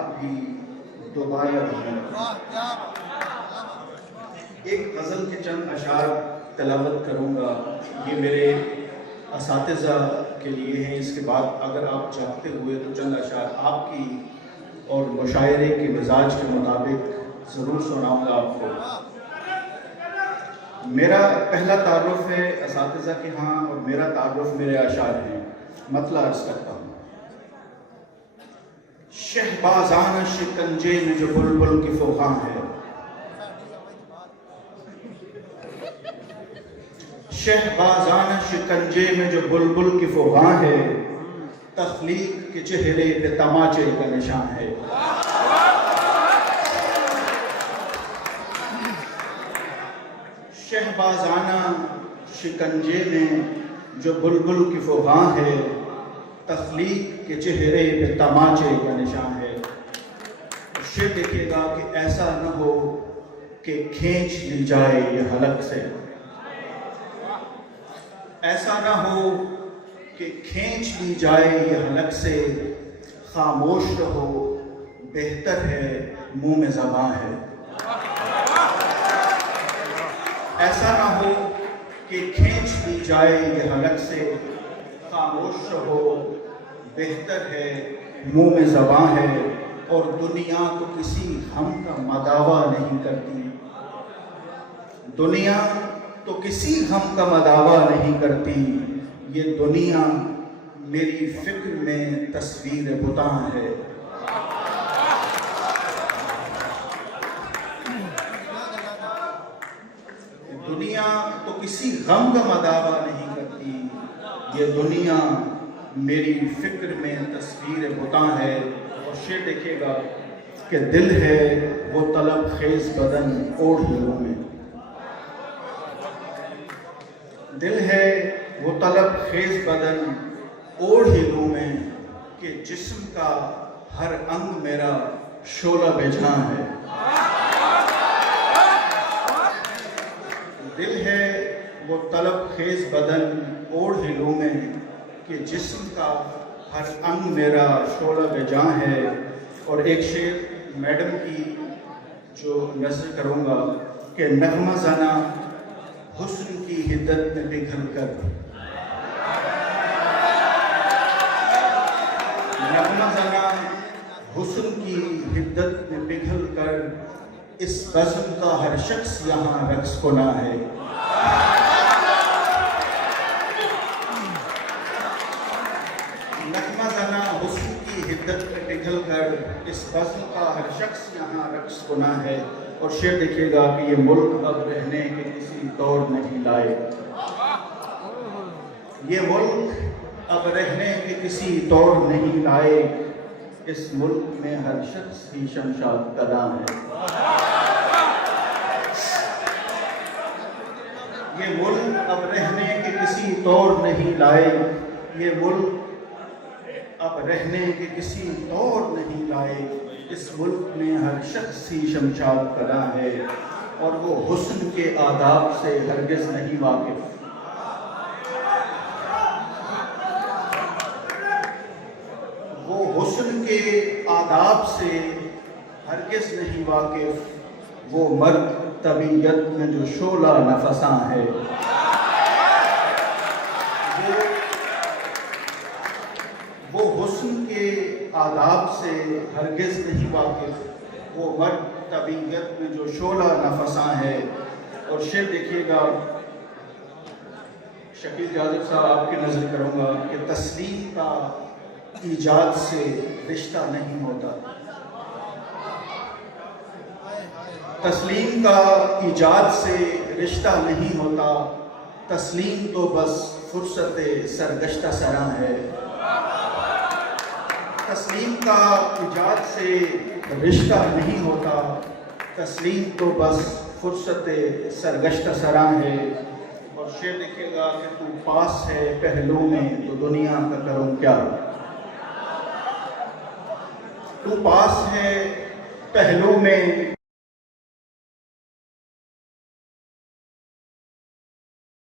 हालात भी दोबारा हैं। एक गज़ल के चंद अशार तलावत करूँगा, ये मेरे असातिज़ा के लिए हैं। इसके बाद अगर आप चाहते हुए तो चंद अशार आपकी और मुशायरे के मिजाज के मुताबिक ज़रूर सुनाऊँगा आपको। मेरा पहला तारुफ है असातिज़ा के यहाँ और मेरा तारुफ मेरे अशार हैं। मतला अर्ज़ करता हूँ। शहबाज़ाना शिकंजे में जो बुलबुल की फ़ोहां है, शहबाज़ाना शिकंजे में जो बुलबुल की फ़ोहां है, तख्लीक के चेहरे पे तमाचे का निशान है। शहबाज़ाना शिकंजे में जो बुलबुल की फ़ोहां है, तख्लीक के चेहरे पे तमाचे का निशान है। शेर देखिएगा कि ऐसा न हो कि खींच ली जाए ये हलक से, ऐसा न हो कि खींच ली जाए ये हलक से। खामोश रहो बेहतर है मुंह में ज़बां है। ऐसा ना हो कि खींच ली जाए ये हलक से, खामोश रहो बेहतर है मुंह में ज़बां है। और दुनिया तो किसी हम का मदावा नहीं करती, दुनिया तो किसी हम का मदावा नहीं करती। ये दुनिया मेरी फिक्र में तस्वीर बुतां है। दुनिया तो किसी गम का मदावा नहीं करती, ये दुनिया मेरी फिक्र में तस्वीर बुतां है। और शेर देखिएगा कि दिल है वो तलब खेज बदन ओढ़ लूं में, दिल है वो तलब खेज बदन ओढ़ लूं में, कि जिस्म का हर अंग मेरा शोला बेजां है। दिल है वो तलब खेज बदन ओढ़ लूं में, कि जिस्म का हर अंग मेरा शोला बेजां है। और एक शेर मैडम की जो नज़र करूँगा कि नग़मा ज़ना हुस्न की हिद्दत में पिघल कर, नग़मा ज़ना हुस्न की हिद्दत में पिघल कर, इस बज़्म का हर शख्स यहाँ रक़्स कुना है। नग़मा ज़ना हुस्न की हिद्दत में पिघल कर, इस बज़्म का हर शख्स यहाँ रक़्स कुना है। और शेर देखिएगा कि ये मुल्क अब रहने के किसी दौर नहीं लायक, ये मुल्क अब रहने के किसी दौर नहीं लायक, इस मुल्क में हर शख्स की शमशाद कदा है। ये मुल्क अब रहने के किसी दौर नहीं लायक, ये मुल्क अब रहने के किसी दौर नहीं लायक, इस मुल्क में हर शख्स की शमशाद कदा है। और वो हुस्न के आदाब से हरगिज़ नहीं वाकिफ, वो हुस्न के आदाब से हरगिज़ नहीं वाकिफ, वो मर्द तबीयत में जो शोला नफसां है। वो हुस्न के आदाब से हरगिज़ नहीं वाकिफ, वो मर्द तबीयत में जो शोला नफसां है। और शेर देखिएगा, शकील जाज़िब साहब आपकी नज़र करूँगा कि तस्लीम का ईजाद से रिश्ता नहीं होता, तस्लीम का ईजाद से रिश्ता नहीं होता, तस्लीम तो बस फुर्सत सरगश्ता सरा है। तस्लीम का ईजाद से रिश्ता नहीं होता, तस्लीम तो बस फुर्सत सरगश्ता सरा है। और शेर देखिएगा कि तू पास है पहलू में तो दुनिया का करूं क्या, तू पास है पहलू में